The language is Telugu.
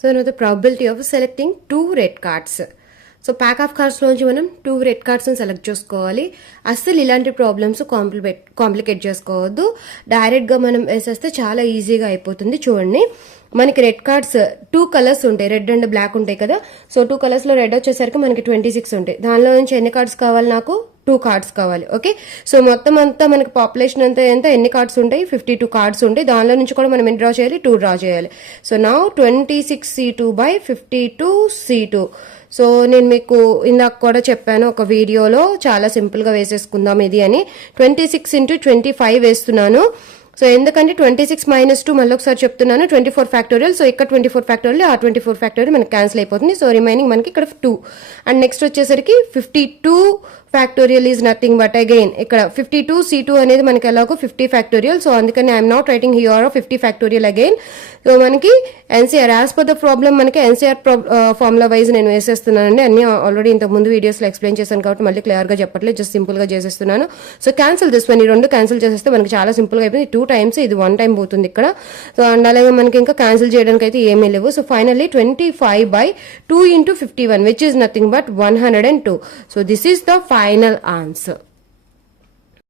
So now the probability of selecting 2 red cards. So pack of కార్డ్స్లోంచి మనం 2 రెడ్ కార్డ్స్ని సెలెక్ట్ చేసుకోవాలి. అస్సలు ఇలాంటి ప్రాబ్లమ్స్ కాంప్లికేట్ చేసుకోవద్దు. డైరెక్ట్గా మనం వేసేస్తే చాలా ఈజీగా అయిపోతుంది. చూడండి, మనకి రెడ్ కార్డ్స్ 2 కలర్స్ ఉంటాయి, రెడ్ అండ్ బ్లాక్ ఉంటాయి కదా. సో 2 కలర్స్లో రెడ్ వచ్చేసరికి మనకి 26 ఉంటాయి. దానిలో నుంచి ఎన్ని కార్డ్స్ కావాలి? నాకు 2 కార్డ్స్ కావాలి. ఓకే, సో మొత్తం అంతా మనకి పాపులేషన్ అంతా ఎన్ని కార్డ్స్ ఉంటాయి? 52 కార్డ్స్ ఉంటాయి. దానిలో నుంచి కూడా మనం ఎన్ని డ్రా చేయాలి? 2 డ్రా చేయాలి. సో నా 26C2 by 52C2. సో నేను మీకు ఇందాక కూడా చెప్పాను ఒక వీడియోలో, చాలా సింపుల్గా వేసేసుకుందాం ఇది అని. 26 into 25 వేస్తున్నాను. సో ఎందుకంటే 26 - 2 మళ్ళీ ఒకసారి చెప్తున్నాను, 24 ఫ్యాక్టోరియల్. సో ఇక్కడ 24 ఫ్యాక్టోరియల్, ఆ 24 ఫ్యాక్టోరియల్ మనకి క్యాన్సిల్ అయిపోతుంది. సో రిమైనింగ్ మనకి ఇక్కడ 2. అండ్ నెక్స్ట్ వచ్చేసరికి 52 factorial is nothing but again ఇక్కడ 52C2 అనేది మనకి ఎలాగో 50 ఫ్యాక్టోరియల్. సో అందుకని I'm not writing here 50 factorial again. So మనకి NCR as per the problem మనకి ఎన్సీఆర్ ఫార్ములా వైజ్ నేను వేసేస్తున్నానండి. అన్ని ఆల్రెడీ ఇంతకు ముందు వీడియోస్లో ఎక్స్ప్లెయిన్ చేశాను కాబట్టి మళ్ళీ క్లియర్గా చెప్పట్లేదు, జస్ట్ సింపుల్గా చేసేస్తున్నాను. సో క్యాన్సిల్ దిస్ వన్, ఈ 2 క్యాన్సిల్ చేసేస్తే మనకి చాలా సింపుల్గా అయిపోయింది. 2 times, ఇది 1 time పోతుంది ఇక్కడ. సో అండ్ అలాగే మనకి ఇంకా క్యాన్సిల్ చేయడానికి అయితే ఏమీ లేవు. So finally 25 by 2 into 51 which is nothing but 102. So this is the final answer.